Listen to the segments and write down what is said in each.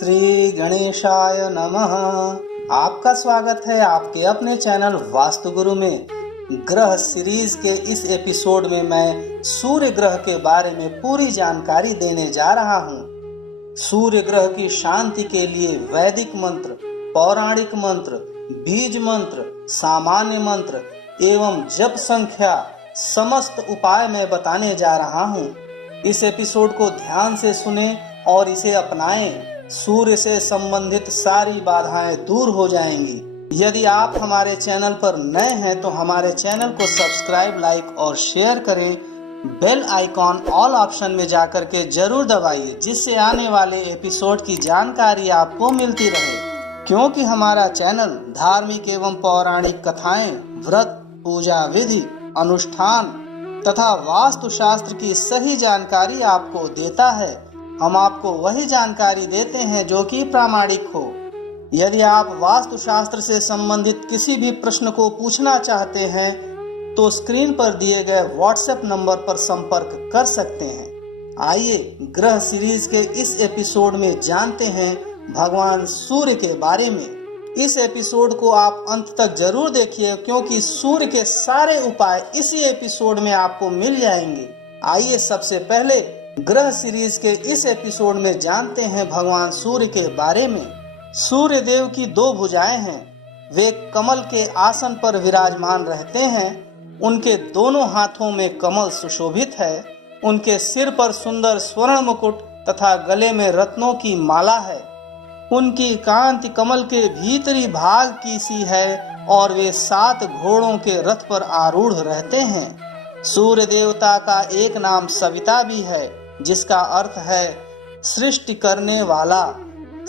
श्री गणेशाय नमः। आपका स्वागत है आपके अपने चैनल वास्तु गुरु में। ग्रह सीरीज के इस एपिसोड में मैं सूर्य ग्रह के बारे में पूरी जानकारी देने जा रहा हूँ। सूर्य ग्रह की शांति के लिए वैदिक मंत्र, पौराणिक मंत्र, बीज मंत्र, सामान्य मंत्र एवं जप संख्या समस्त उपाय मैं बताने जा रहा हूँ। इस एपिसोड को ध्यान से सुने और इसे अपनाएं। सूर्य से संबंधित सारी बाधाएं दूर हो जाएंगी। यदि आप हमारे चैनल पर नए हैं तो हमारे चैनल को सब्सक्राइब, लाइक और शेयर करें। बेल आइकॉन ऑल ऑप्शन में जाकर के जरूर दबाइए, जिससे आने वाले एपिसोड की जानकारी आपको मिलती रहे। क्योंकि हमारा चैनल धार्मिक एवं पौराणिक कथाएं, व्रत, पूजा विधि, अनुष्ठान तथा वास्तुशास्त्र की सही जानकारी आपको देता है। हम आपको वही जानकारी देते हैं जो कि प्रामाणिक हो। यदि आप वास्तुशास्त्र से संबंधित किसी भी प्रश्न को पूछना चाहते हैं तो स्क्रीन पर दिए गए व्हाट्सएप नंबर पर संपर्क कर सकते हैं। आइए ग्रह सीरीज के इस एपिसोड में जानते हैं भगवान सूर्य के बारे में। इस एपिसोड को आप अंत तक जरूर देखिए, क्योंकि सूर्य के सारे उपाय इसी एपिसोड में आपको मिल जाएंगे। आइए सबसे पहले ग्रह सीरीज के इस एपिसोड में जानते हैं भगवान सूर्य के बारे में। सूर्य देव की दो भुजाएं हैं। वे कमल के आसन पर विराजमान रहते हैं। उनके दोनों हाथों में कमल सुशोभित है। उनके सिर पर सुंदर स्वर्ण मुकुट तथा गले में रत्नों की माला है। उनकी कांति कमल के भीतरी भाग की सी है और वे 7 घोड़ों के रथ पर आरूढ़ रहते हैं। सूर्य देवता का एक नाम सविता भी है, जिसका अर्थ है सृष्टि करने वाला।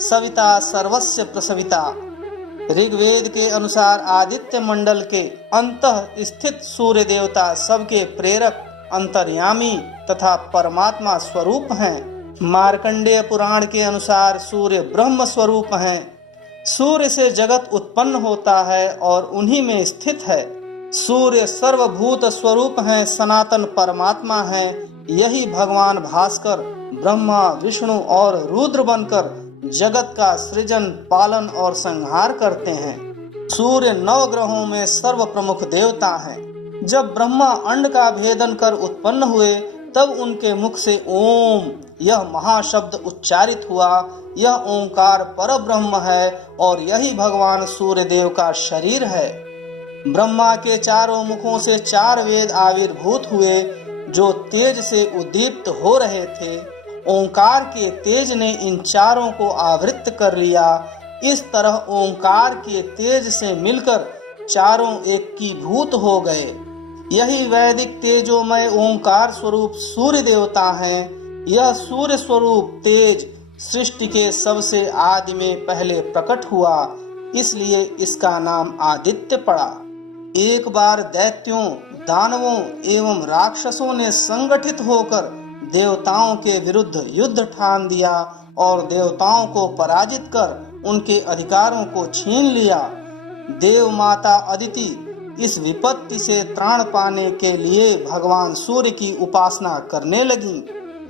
सविता सर्वस्य प्रसविता। ऋग्वेद के अनुसार आदित्य मंडल के अंतः स्थित सूर्य देवता सबके प्रेरक, अंतर्यामी तथा परमात्मा स्वरूप हैं। मार्कंडेय पुराण के अनुसार सूर्य ब्रह्म स्वरूप हैं। सूर्य से जगत उत्पन्न होता है और उन्हीं में स्थित है। सूर्य सर्वभूत स्वरूप हैं, सनातन परमात्मा हैं। यही भगवान भास्कर ब्रह्मा, विष्णु और रुद्र बनकर जगत का सृजन, पालन और संहार करते हैं। सूर्य 9 ग्रहों में सर्व प्रमुख देवता हैं। जब ब्रह्मा अंड का भेदन कर उत्पन्न हुए तब उनके मुख से ओम यह महाशब्द उच्चारित हुआ। यह ओंकार परब्रह्म है और यही भगवान सूर्य देव का शरीर है। ब्रह्मा के चारों मुखों से 4 वेद आविर्भूत हुए जो तेज से उद्दीप्त हो रहे थे। ओंकार के तेज ने इन चारों को आवृत कर लिया। इस तरह ओंकार के तेज से मिलकर चारों एकीभूत हो गए। यही वैदिक तेजोमय ओंकार स्वरूप सूर्य देवता हैं। यह सूर्य स्वरूप तेज सृष्टि के सबसे आदि में पहले प्रकट हुआ, इसलिए इसका नाम आदित्य पड़ा। एक बार दैत्यों, दानवों एवं राक्षसों ने संगठित होकर देवताओं के विरुद्ध युद्ध ठान दिया और देवताओं को पराजित कर उनके अधिकारों को छीन लिया। देव माता अदिति इस विपत्ति से त्राण पाने के लिए भगवान सूर्य की उपासना करने लगी।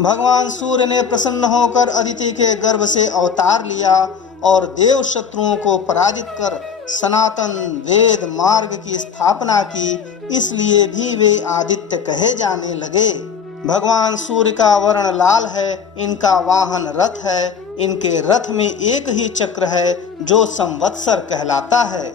भगवान सूर्य ने प्रसन्न होकर अदिति के गर्भ से अवतार लिया और देव शत्रुओं को पराजित कर सनातन वेद मार्ग की स्थापना की। इसलिए भी वे आदित्य कहे जाने लगे। भगवान सूर्य का वर्ण लाल है। इनका वाहन रथ है। इनके रथ में एक ही चक्र है जो संवत्सर कहलाता है।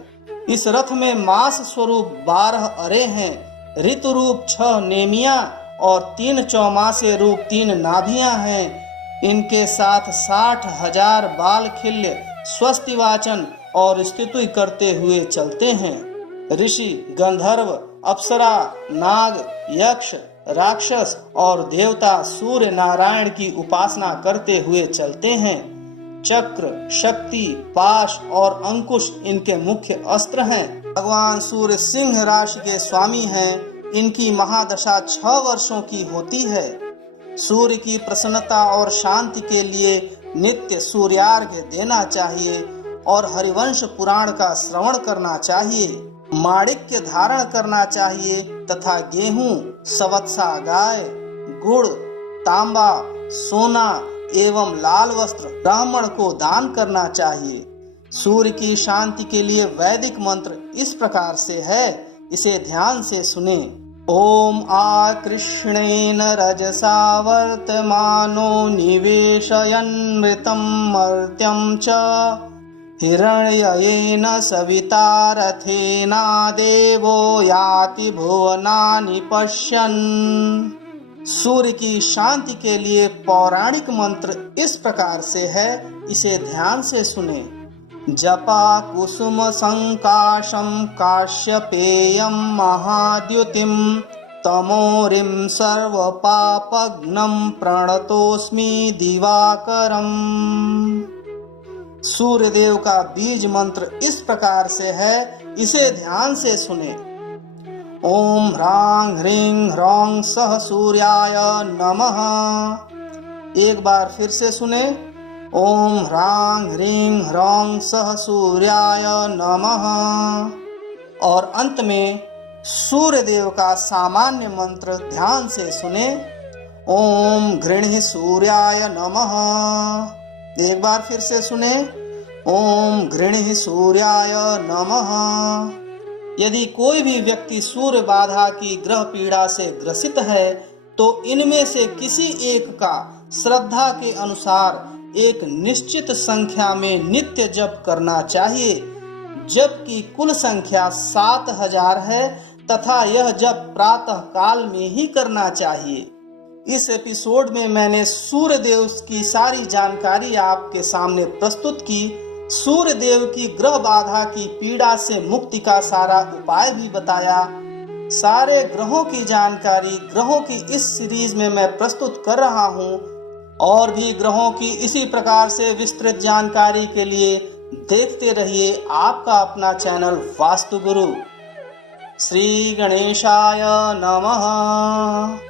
इस रथ में मास स्वरूप 12 अरे हैं। ऋतु रूप 6 नेमियां और 3 चौमासे रूप 3 नाभियां हैं। इनके साथ 60,000 बाल खिल्य स्वस्ति वाचन और स्तुति करते हुए चलते हैं। ऋषि, गंधर्व, अप्सरा, नाग, यक्ष, राक्षस और देवता सूर्य नारायण की उपासना करते हुए चलते हैं। चक्र, शक्ति, पाश और अंकुश इनके मुख्य अस्त्र हैं। भगवान सूर्य सिंह राशि के स्वामी हैं। इनकी महादशा 6 वर्षों की होती है। सूर्य की प्रसन्नता और शांति के लिए नित्य सूर्यार्घ्य देना चाहिए और हरिवंश पुराण का श्रवण करना चाहिए। माणिक्य धारण करना चाहिए तथा गेहूं, सवत्सा गाय, गुड़, तांबा, सोना एवं लाल वस्त्र ब्राह्मण को दान करना चाहिए। सूर्य की शांति के लिए वैदिक मंत्र इस प्रकार से है, इसे ध्यान से सुने। ओम आकृष्णेन रजसा वर्तमानो निवेशयन्मृतं मर्त्यं च हिरण्ययेन सविता रथेना देवो याति भुवनानि पश्यन्। सूर्य की शांति के लिए पौराणिक मंत्र इस प्रकार से है, इसे ध्यान से सुने। जपा कुसुम संकाशं काश्यपेयं महाद्युतिं तमोरिं सर्वपापघ्नं प्रणतोस्मि दिवाकरम्। सूर्यदेव का बीज मंत्र इस प्रकार से है, इसे ध्यान से सुने। ओम ह्रां ह्रीं ह्रौं सः सूर्याय नमः। एक बार फिर से सुने। ओम ह्रां ह्रीं ह्रौं सः सूर्याय नमः। और अंत में सूर्यदेव का सामान्य मंत्र ध्यान से सुने। ओम घृणि सूर्याय नमः। एक बार फिर से सुने। ओम घृणि सूर्याय नमः। यदि कोई भी व्यक्ति सूर्य बाधा की ग्रह पीड़ा से ग्रसित है तो इनमें से किसी एक का श्रद्धा के अनुसार एक निश्चित संख्या में नित्य जप करना चाहिए। जप की कुल संख्या 7000 है तथा यह जप प्रातः काल में ही करना चाहिए। इस एपिसोड में मैंने सूर्य देव की सारी जानकारी आपके सामने प्रस्तुत की। सूर्य देव की ग्रह बाधा की पीड़ा से मुक्ति का सारा उपाय भी बताया। सारे ग्रहों की जानकारी ग्रहों की इस सीरीज में मैं प्रस्तुत कर रहा हूँ। और भी ग्रहों की इसी प्रकार से विस्तृत जानकारी के लिए देखते रहिए आपका अपना चैनल वास्तु गुरु। श्री गणेशाय नमः।